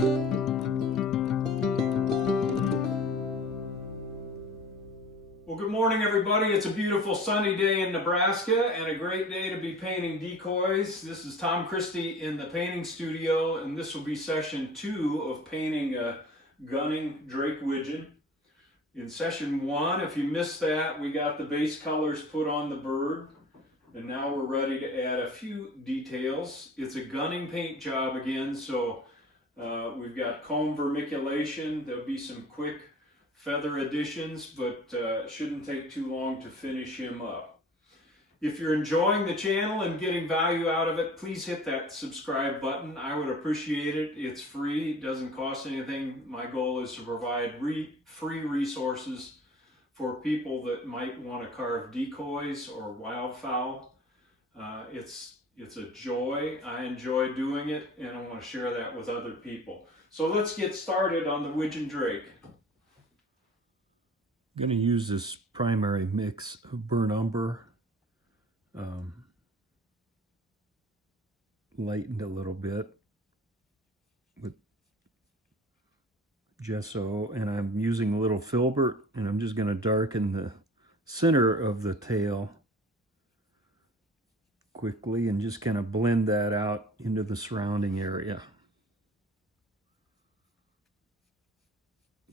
Well, good morning, everybody. It's a beautiful sunny day in Nebraska and a great day to be painting decoys. This is Tom Christie in the painting studio, and this will be session 2 of painting a Gunning Drake Wigeon. In session 1, if you missed that, we got the base colors put on the bird, and now we're ready to add a few details. It's a gunning paint job again, so we've got comb vermiculation. There'll be some quick feather additions, but shouldn't take too long to finish him up. If you're enjoying the channel and getting value out of it, please hit that subscribe button. I would appreciate it. It's free, it doesn't cost anything. My goal is to provide free resources for people that might want to carve decoys or wildfowl. It's a joy. I enjoy doing it, and I want to share that with other people. So let's get started on the Wigeon Drake. I'm going to use this primary mix of burnt umber, lightened a little bit with gesso, and I'm using a little filbert, and I'm just going to darken the center of the tail quickly and just kind of blend that out into the surrounding area.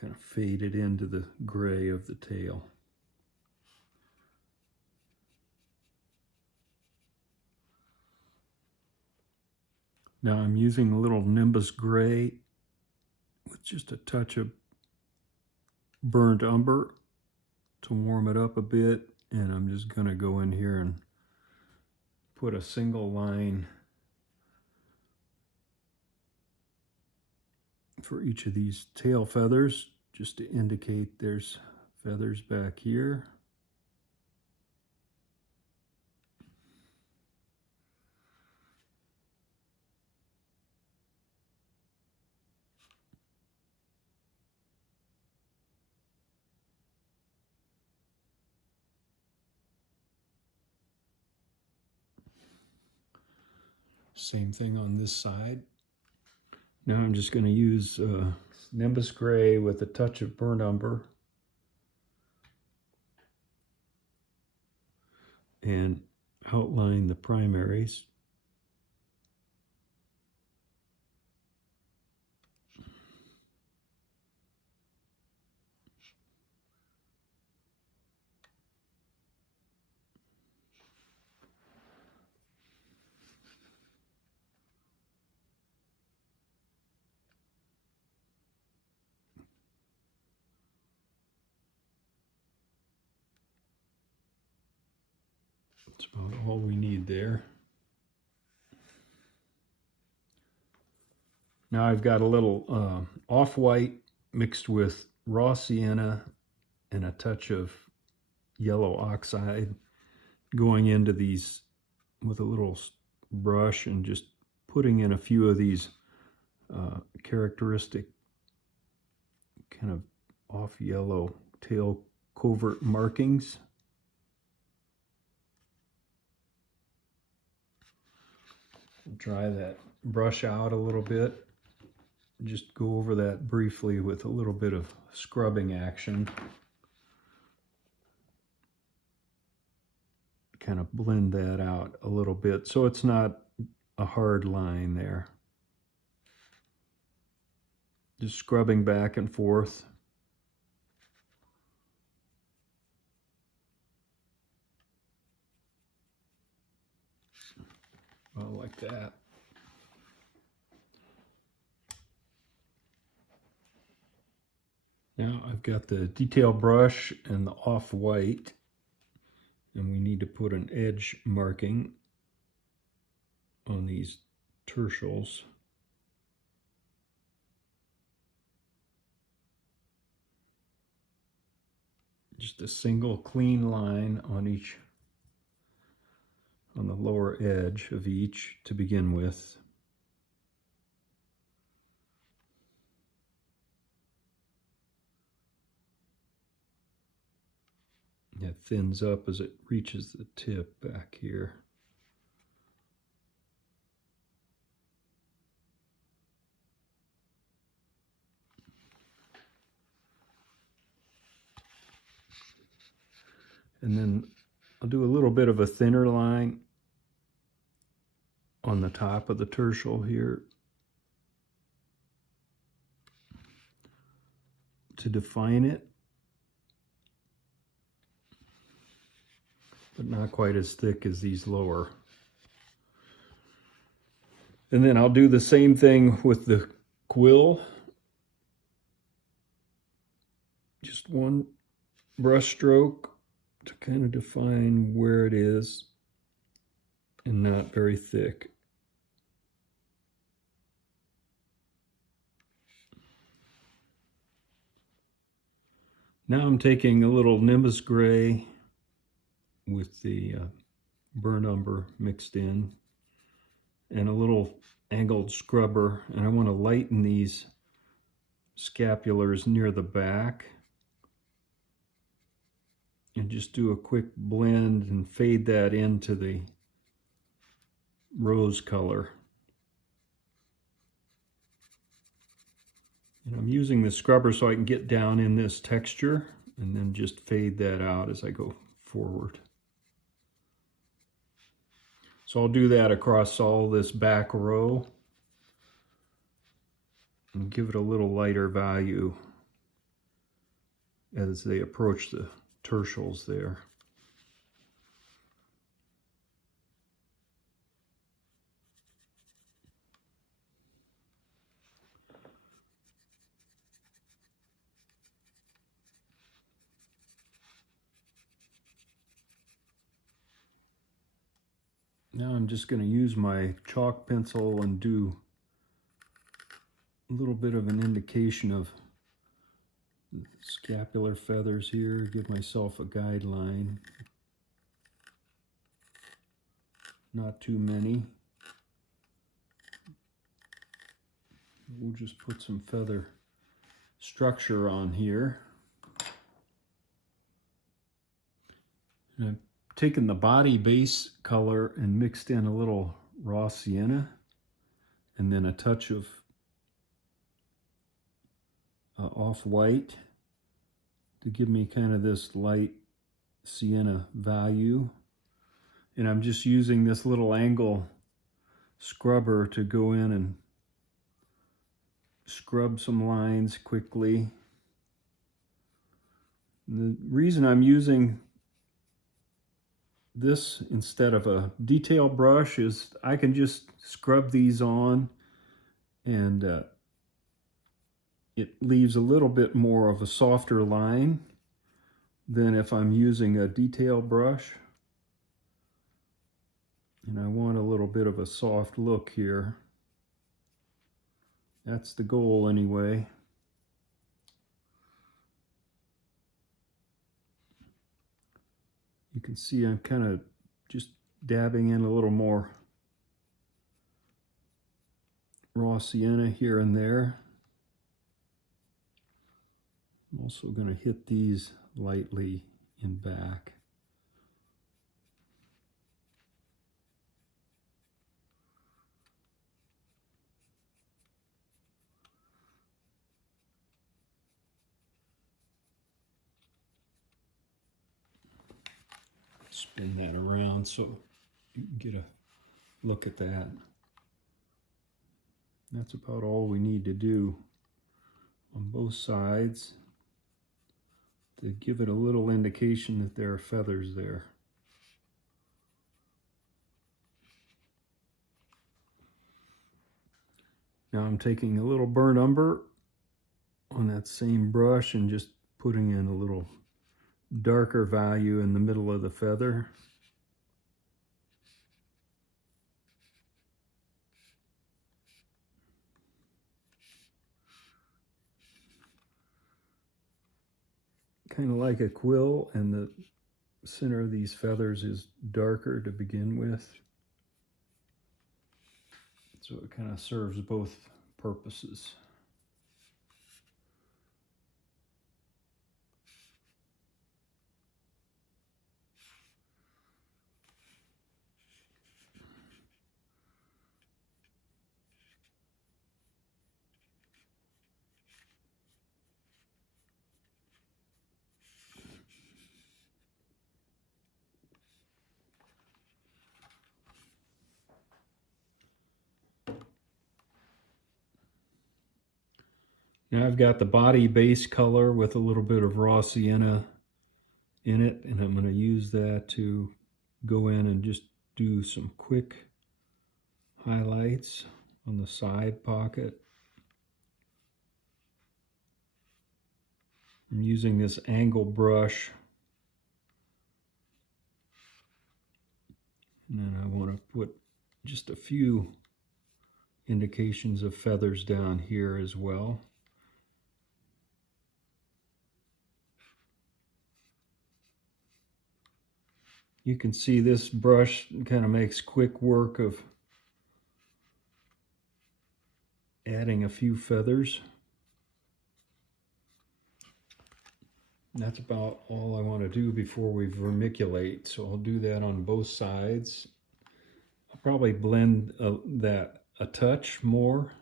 Kind of fade it into the gray of the tail. Now I'm using a little Nimbus Grey with just a touch of burnt umber to warm it up a bit, and I'm just going to go in here and put a single line for each of these tail feathers, just to indicate there's feathers back here. Same thing on this side. Now I'm just going to use Nimbus Grey with a touch of burnt umber and outline the primaries. That's about all we need there. Now I've got a little off-white mixed with raw sienna and a touch of yellow oxide going into these with a little brush and just putting in a few of these characteristic kind of off yellow tail covert markings. Dry that brush out a little bit. Just go over that briefly with a little bit of scrubbing action. Kind of blend that out a little bit so it's not a hard line there. Just scrubbing back and forth. Well, like that. Now I've got the detail brush and the off-white, and we need to put an edge marking on these tertials. Just a single clean line on each, on the lower edge of each to begin with. It thins up as it reaches the tip back here. And then I'll do a little bit of a thinner line on the top of the tertial here to define it, but not quite as thick as these lower. And then I'll do the same thing with the quill. Just one brush stroke to kind of define where it is, and not very thick. Now I'm taking a little Nimbus Grey with the burnt umber mixed in, and a little angled scrubber, and I want to lighten these scapulars near the back, and just do a quick blend and fade that into the rose color. And I'm using the scrubber so I can get down in this texture and then just fade that out as I go forward. So I'll do that across all this back row and give it a little lighter value as they approach the tertials there. Now I'm just going to use my chalk pencil and do a little bit of an indication of scapular feathers here, give myself a guideline. Not too many. We'll just put some feather structure on here. And I've taken the body base color and mixed in a little raw sienna and then a touch of off-white to give me kind of this light sienna value. And I'm just using this little angle scrubber to go in and scrub some lines quickly. The reason I'm using this instead of a detail brush is I can just scrub these on, and it leaves a little bit more of a softer line than if I'm using a detail brush. And I want a little bit of a soft look here. That's the goal anyway. You can see I'm kind of just dabbing in a little more raw sienna here and there. I'm also going to hit these lightly in back. Spin that around so you can get a look at that. That's about all we need to do on both sides to give it a little indication that there are feathers there. Now I'm taking a little burnt umber on that same brush and just putting in a little darker value in the middle of the feather. Kind of like a quill, and the center of these feathers is darker to begin with. So it kind of serves both purposes. Now I've got the body base color with a little bit of raw sienna in it, and I'm going to use that to go in and just do some quick highlights on the side pocket. I'm using this angle brush, and then I want to put just a few indications of feathers down here as well. You can see this brush kind of makes quick work of adding a few feathers. And that's about all I want to do before we vermiculate. So I'll do that on both sides. I'll probably blend that a touch more.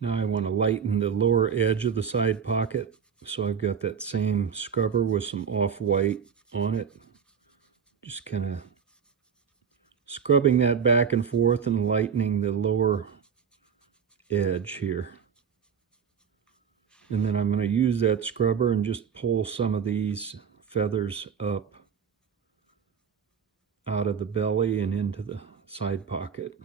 Now I want to lighten the lower edge of the side pocket. So I've got that same scrubber with some off-white on it. Just kind of scrubbing that back and forth and lightening the lower edge here. And then I'm going to use that scrubber and just pull some of these feathers up out of the belly and into the side pocket.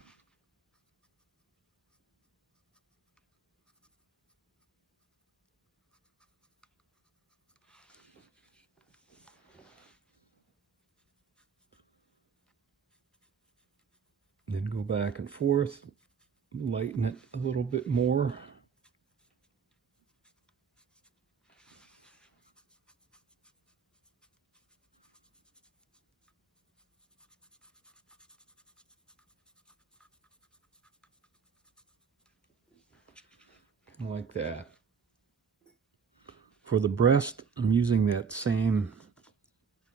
Then go back and forth, lighten it a little bit more. Like that. For the breast, I'm using that same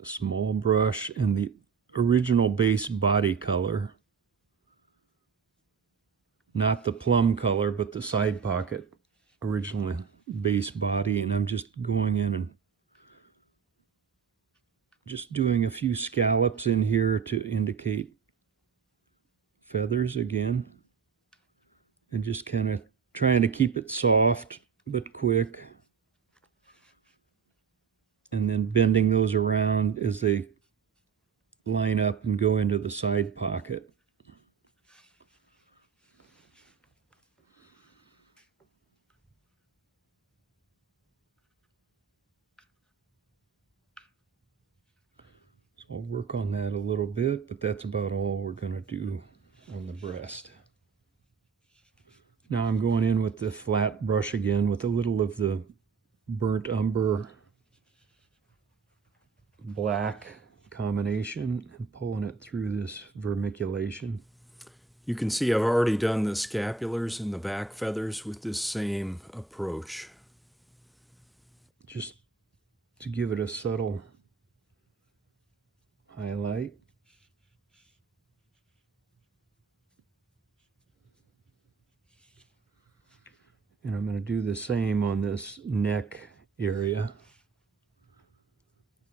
small brush and the original base body color. Not the plum color, but the side pocket original base body. And I'm just going in and just doing a few scallops in here to indicate feathers again. And just kind of trying to keep it soft but quick. And then bending those around as they line up and go into the side pocket. So I'll work on that a little bit, but that's about all we're going to do on the breast. Now I'm going in with the flat brush again with a little of the burnt umber black combination and pulling it through this vermiculation. You can see I've already done the scapulars and the back feathers with this same approach. Just to give it a subtle highlight. And I'm going to do the same on this neck area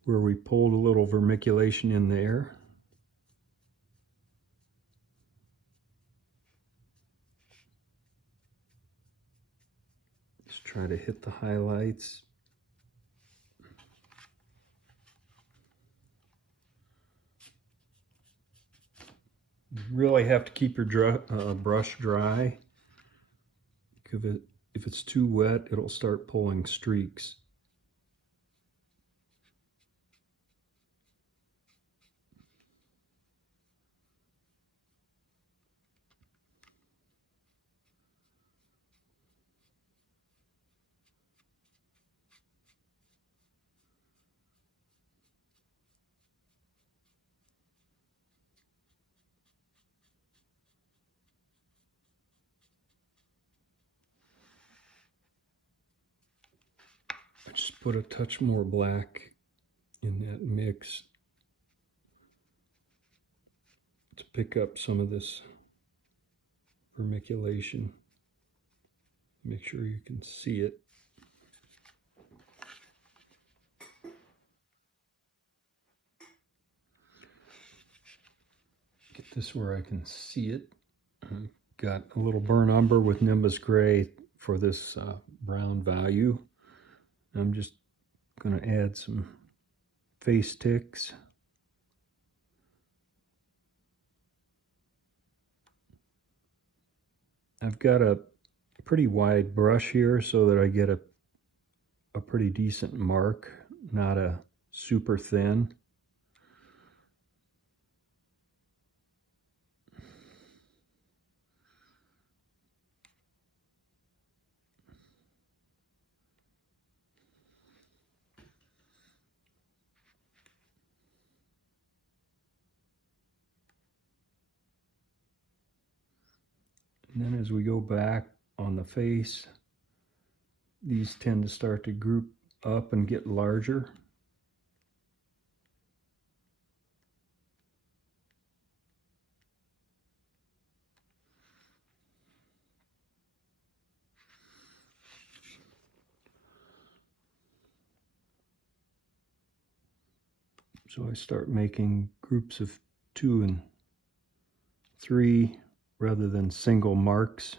where we pulled a little vermiculation in there. Just try to hit the highlights. You really have to keep your brush dry. If it's too wet, it'll start pulling streaks. I just put a touch more black in that mix to pick up some of this vermiculation. Make sure you can see it. Get this where I can see it. I've got a little burnt umber with Nimbus Grey for this brown value. I'm just going to add some face ticks. I've got a pretty wide brush here so that I get a pretty decent mark, not a super thin. And then as we go back on the face, these tend to start to group up and get larger. So I start making groups of 2 and 3 rather than single marks.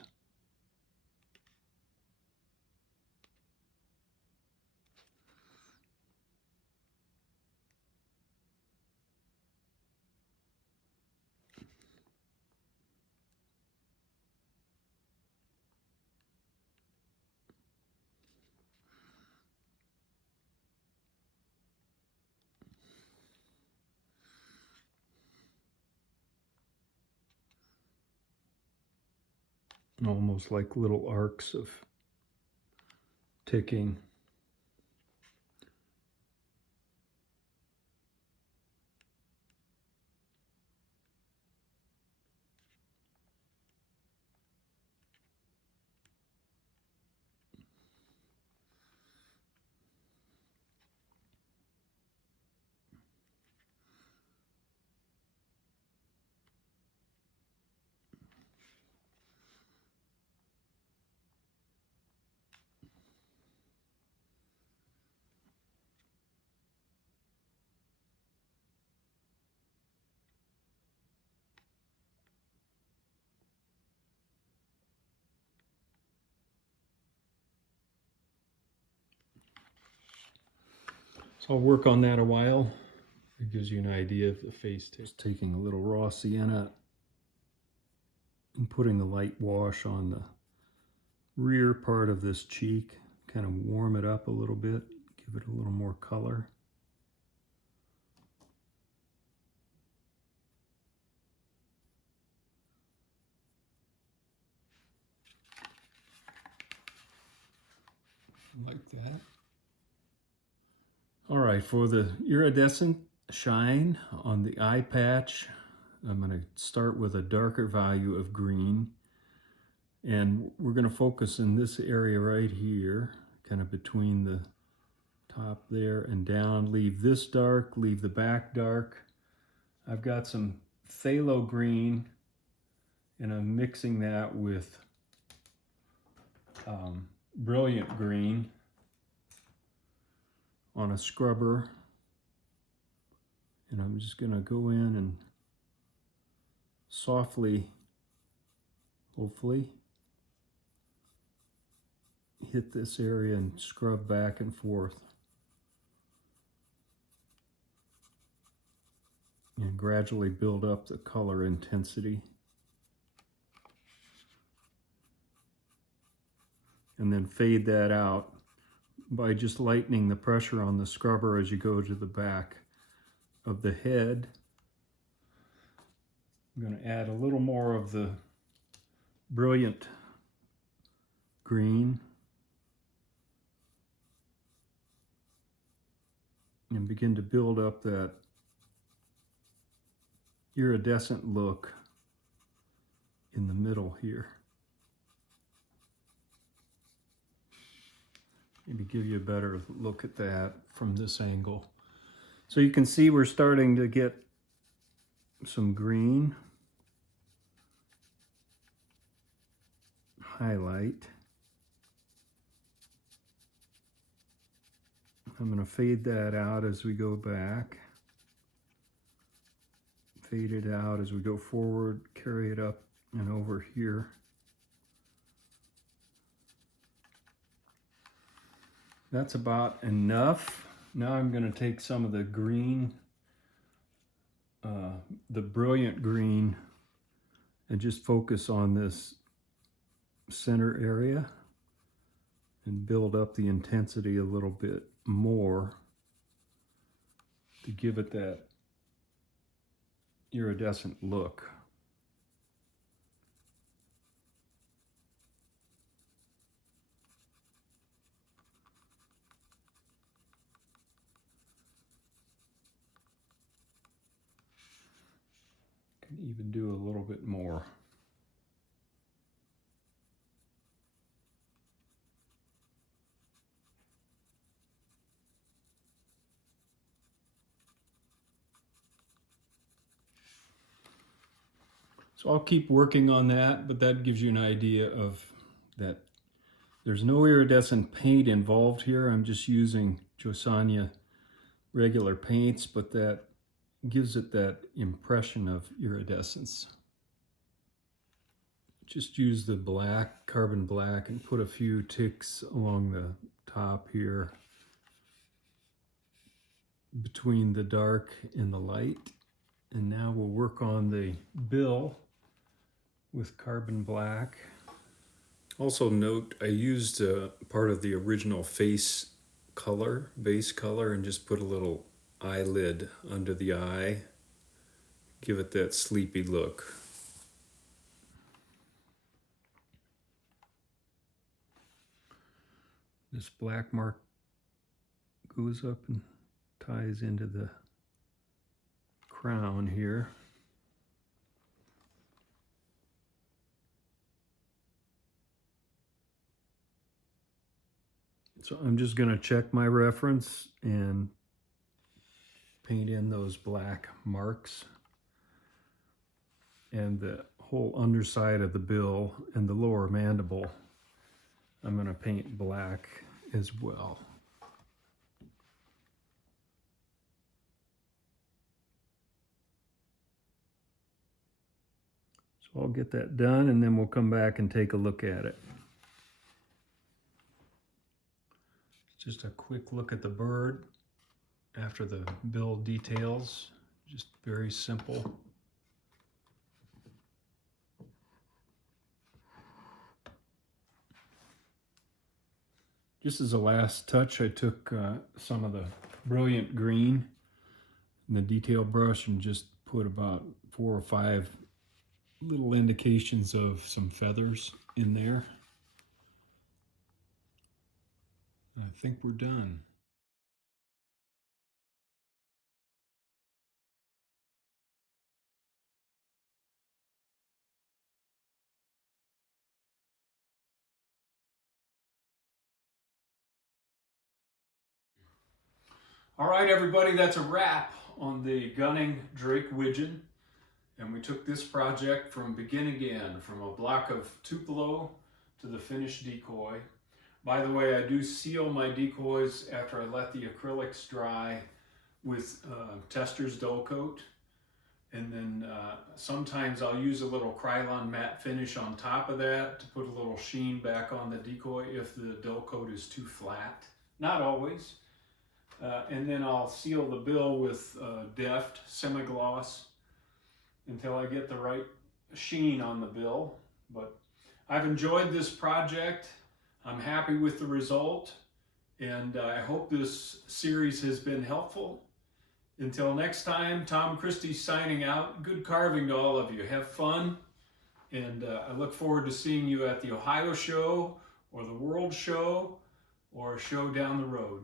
Almost like little arcs of ticking. So I'll work on that a while. It gives you an idea of the face tick. Just taking a little raw sienna and putting the light wash on the rear part of this cheek, kind of warm it up a little bit, give it a little more color. Like that. All right, for the iridescent shine on the eye patch, I'm going to start with a darker value of green. And we're going to focus in this area right here, kind of between the top there and down. Leave this dark, leave the back dark. I've got some Pthalo Green, and I'm mixing that with Brilliant Green on a scrubber. And I'm just going to go in and softly, hopefully, hit this area and scrub back and forth. And gradually build up the color intensity. And then fade that out by just lightening the pressure on the scrubber as you go to the back of the head. I'm going to add a little more of the Brilliant Green and begin to build up that iridescent look in the middle here. Maybe give you a better look at that from this angle. So you can see we're starting to get some green highlight. I'm going to fade that out as we go back. Fade it out as we go forward, carry it up and over here. That's about enough. Now I'm going to take some of the green, the brilliant green, and just focus on this center area and build up the intensity a little bit more to give it that iridescent look. Can even do a little bit more. So I'll keep working on that, but that gives you an idea of that there's no iridescent paint involved here. I'm just using Sonja regular paints, but that gives it that impression of iridescence. Just use the black, carbon black, and put a few ticks along the top here between the dark and the light. And now we'll work on the bill with carbon black. Also note, I used part of the original face color, base color, and just put a little eyelid under the eye. Give it that sleepy look. This black mark goes up and ties into the crown here. So I'm just going to check my reference and paint in those black marks. And the whole underside of the bill and the lower mandible, I'm going to paint black as well. So I'll get that done and then we'll come back and take a look at it. Just a quick look at the bird after the bill details, just very simple. Just as a last touch, I took some of the brilliant green in the detail brush and just put about 4 or 5 little indications of some feathers in there. I think we're done. All right, everybody, that's a wrap on the Gunning Drake Wigeon. And we took this project from beginning to end, from a block of Tupelo to the finished decoy. By the way, I do seal my decoys after I let the acrylics dry with Tester's dull coat. And then sometimes I'll use a little Krylon matte finish on top of that to put a little sheen back on the decoy if the dull coat is too flat. Not always. And then I'll seal the bill with Deft semi-gloss until I get the right sheen on the bill. But I've enjoyed this project. I'm happy with the result, and I hope this series has been helpful. Until next time, Tom Christie signing out. Good carving to all of you. Have fun, and I look forward to seeing you at the Ohio show or the World show or a show down the road.